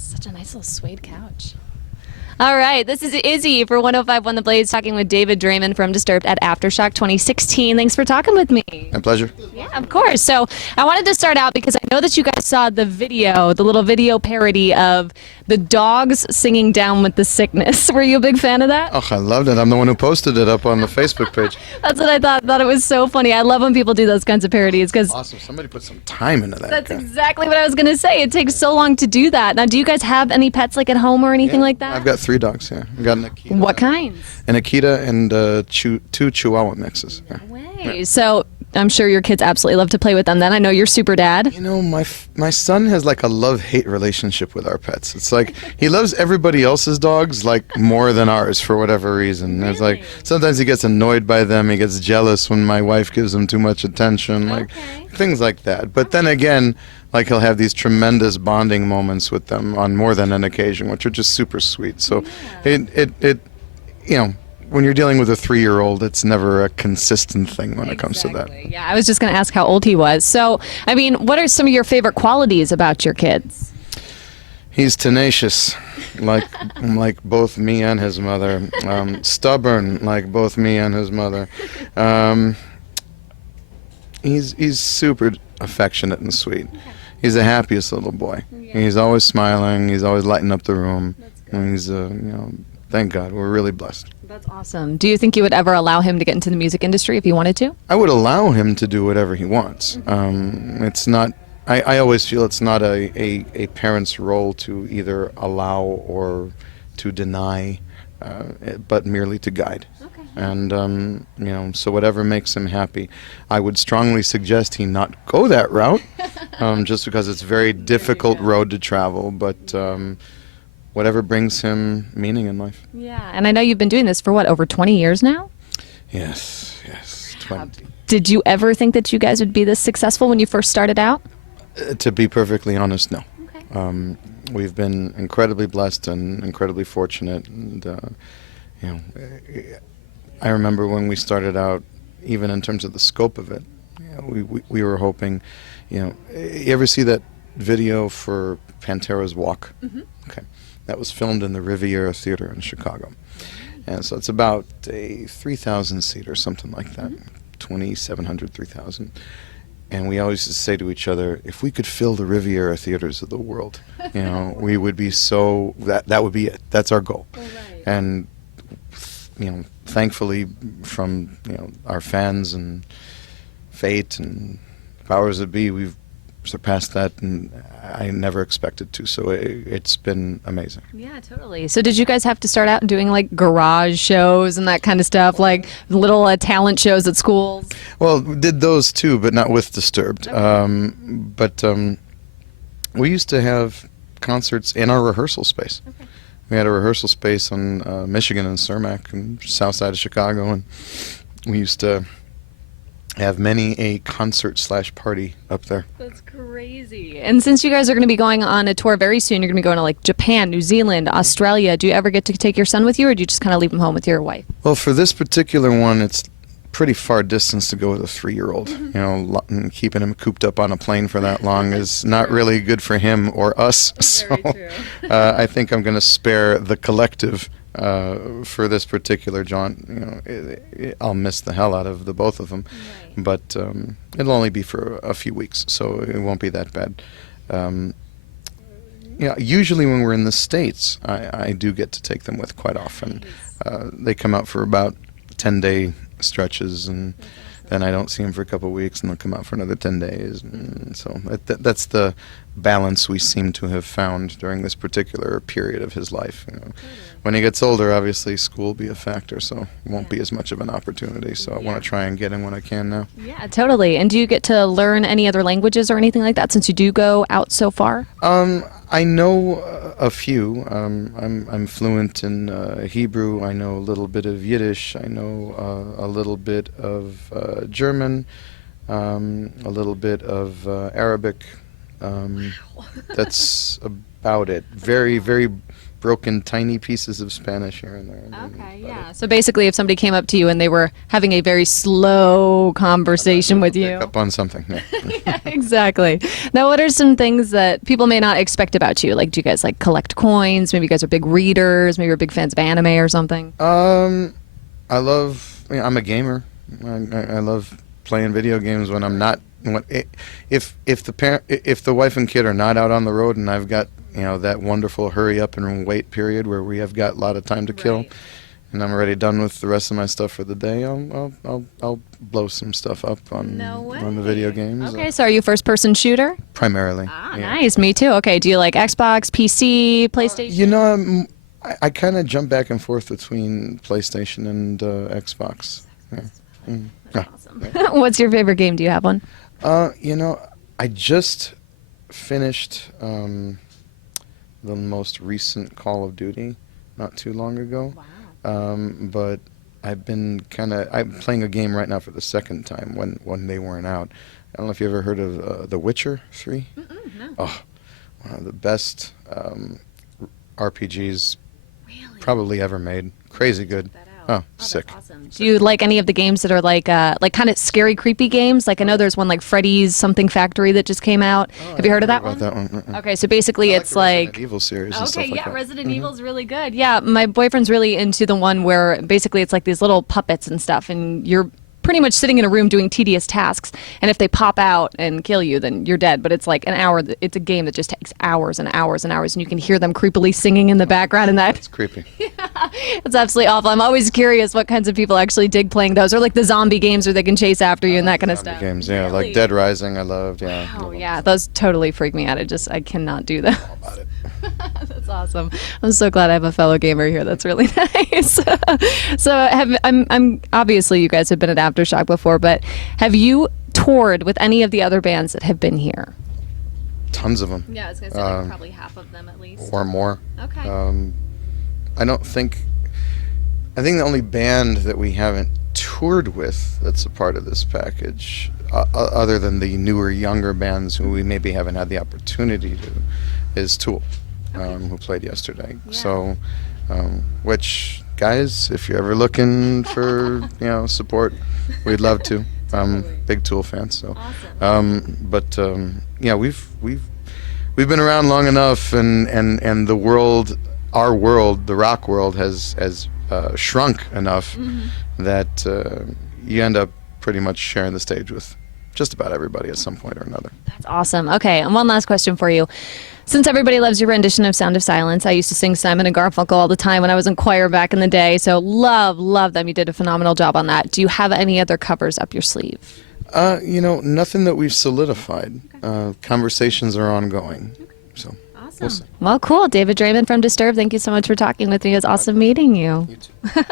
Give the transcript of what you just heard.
such a nice little suede couch. All right, this is Izzy for 105.1 The Blaze, talking with David Draiman from Disturbed at Aftershock 2016. Thanks for talking with me. My pleasure. Yeah, of course. So I wanted to start out because I know that you guys saw the video, the little video parody of the dogs singing Down with the Sickness. Were you a big fan of that? Oh, I loved it. I'm the one who posted it up on the Facebook page. That's what I thought. Thought it was so funny. I love when people do those kinds of parodies because Awesome. Somebody put some time into that. that's exactly what I was going to say. It takes so long to do that. Now, do you guys have any pets like at home or anything like that? I've got 3 dogs, yeah. I've got an Akita. What kinds? An Akita and 2 Chihuahua mixes. Yeah. Way. So I'm sure your kids absolutely love to play with them then. I know you're super dad. You know, my son has like a love-hate relationship with our pets. It's like he loves everybody else's dogs like more than ours for whatever reason. It's like sometimes he gets annoyed by them. He gets jealous when my wife gives him too much attention, like things like that. But then again, like he'll have these tremendous bonding moments with them on more than an occasion, which are just super sweet. So it you know, when you're dealing with a 3-year-old, it's never a consistent thing when it comes to that. Yeah, I was just going to ask how old he was. So, I mean, what are some of your favorite qualities about your kids? He's tenacious, like both me and his mother. Stubborn, like both me and his mother. He's super affectionate and sweet. He's the happiest little boy. He's always smiling. He's always lighting up the room. And he's, you know, thank God, we're really blessed. That's awesome. Do you think you would ever allow him to get into the music industry if you wanted to? I would allow him to do whatever he wants. It's not. I always feel it's not a parent's role to either allow or to deny, but merely to guide. And, you know, so whatever makes him happy. I would strongly suggest he not go that route, just because it's a very difficult road to travel, but whatever brings him meaning in life. Yeah, and I know you've been doing this for, what, over 20 years now? Yes, 20. Did you ever think that you guys would be this successful when you first started out? To be perfectly honest, no. We've been incredibly blessed and incredibly fortunate, and, you know, I remember when we started out, even in terms of the scope of it, you know, we were hoping, you know, you ever see that video for Pantera's Walk? Okay. That was filmed in the Riviera Theater in Chicago. And so it's about a 3,000 seat or something like that, 2,700, 3,000. And we always just say to each other, if we could fill the Riviera theaters of the world, you know, we would be so, that would be it. That's our goal. And, you know, thankfully from, you know, our fans and fate and powers that be, we've surpassed that, and I never expected to, so it's been amazing. Yeah, totally. So did you guys have to start out doing like garage shows and that kind of stuff, like little talent shows at schools? Well, we did those too, but not with Disturbed. But we used to have concerts in our rehearsal space. We had a rehearsal space on Michigan and Cermak and south side of Chicago, and we used to have many a concert/party up there. That's crazy. And since you guys are going to be going on a tour very soon, you're going to be going to like Japan, New Zealand, Australia. Do you ever get to take your son with you, or do you just kind of leave him home with your wife? Well, for this particular one, it's pretty far distance to go with a 3-year-old. You know, keeping him cooped up on a plane for that long is not really good for him or us. So I think I'm going to spare the collective for this particular jaunt. You know, I'll miss the hell out of the both of them, but it'll only be for a few weeks, so it won't be that bad. Yeah, usually when we're in the States, I do get to take them with quite often. They come out for about 10-day stretches, and then I don't see them for a couple of weeks, and they'll come out for another 10 days. And so that's the balance we seem to have found during this particular period of his life. You know. When he gets older, obviously school will be a factor, so it won't be as much of an opportunity. So I want to try and get him when I can now. Yeah, totally. And do you get to learn any other languages or anything like that since you do go out so far? I know a few. I'm fluent in Hebrew. I know a little bit of Yiddish. I know a little bit of German, a little bit of Arabic. That's about it. Very, very broken tiny pieces of Spanish here and there. Okay, yeah. So basically, if somebody came up to you and they were having a very slow conversation with you. Pick up on something. Yeah. Yeah, exactly. Now, what are some things that people may not expect about you? Like, do you guys like collect coins? Maybe you guys are big readers. Maybe you're big fans of anime or something. I love. I'm a gamer. I love playing video games when I'm not. If the wife and kid are not out on the road and I've got that wonderful hurry up and wait period where we have got a lot of time to kill, and I'm already done with the rest of my stuff for the day, I'll blow some stuff up on the video games. Okay, so are you first person shooter? Primarily. Ah, nice. Me too. Okay, do you like Xbox, PC, PlayStation? I kind of jump back and forth between PlayStation and Xbox. Yeah. That's awesome. What's your favorite game? Do you have one? I just finished the most recent Call of Duty not too long ago. Wow. But I'm playing a game right now for the second time when they weren't out. I don't know if you ever heard of The Witcher 3? No. Oh, one of the best RPGs probably ever made. Crazy good. Oh, sick. That's awesome. Do you like any of the games that are like kind of scary, creepy games? Like I know there's one like Freddy's Something Factory that just came out. Have you heard of that one? About that one? Okay, so basically it's the like Resident Evil series and stuff like that. Resident Evil's really good. Yeah, my boyfriend's really into the one where basically it's like these little puppets and stuff, and you're pretty much sitting in a room doing tedious tasks, and if they pop out and kill you, then you're dead. But it's like an hour. It's a game that just takes hours and hours and hours, and you can hear them creepily singing in the background, and It's creepy. it's absolutely awful. I'm always curious what kinds of people actually dig playing those, or like the zombie games where they can chase after you and that kind of stuff. Games, yeah, like Dead Rising. I loved. Yeah. Oh yeah, those totally freak me out. I cannot do that. All about it. That's awesome. I'm so glad I have a fellow gamer here. That's really nice. So, I'm obviously you guys have been at Aftershock before, but have you toured with any of the other bands that have been here? Tons of them. Yeah, I was gonna say like probably half of them at least. Or more. Okay. I think the only band that we haven't toured with that's a part of this package, other than the newer, younger bands who we maybe haven't had the opportunity to, is Tool, who played yesterday. Yeah. So, which, guys, if you're ever looking for support, we'd love to. Big Tool fans. So, Awesome. yeah, we've been around long enough, and the world, our world, the rock world, has shrunk enough that you end up pretty much sharing the stage with just about everybody at some point or another. That's awesome. Okay, and one last question for you. Since everybody loves your rendition of Sound of Silence, I used to sing Simon and Garfunkel all the time when I was in choir back in the day, so love them. You did a phenomenal job on that. Do you have any other covers up your sleeve? Nothing that we've solidified. Conversations are ongoing. So, Awesome. we'll see. Well, cool. David Draiman from Disturbed, thank you so much for talking with me. It was awesome meeting you. You too.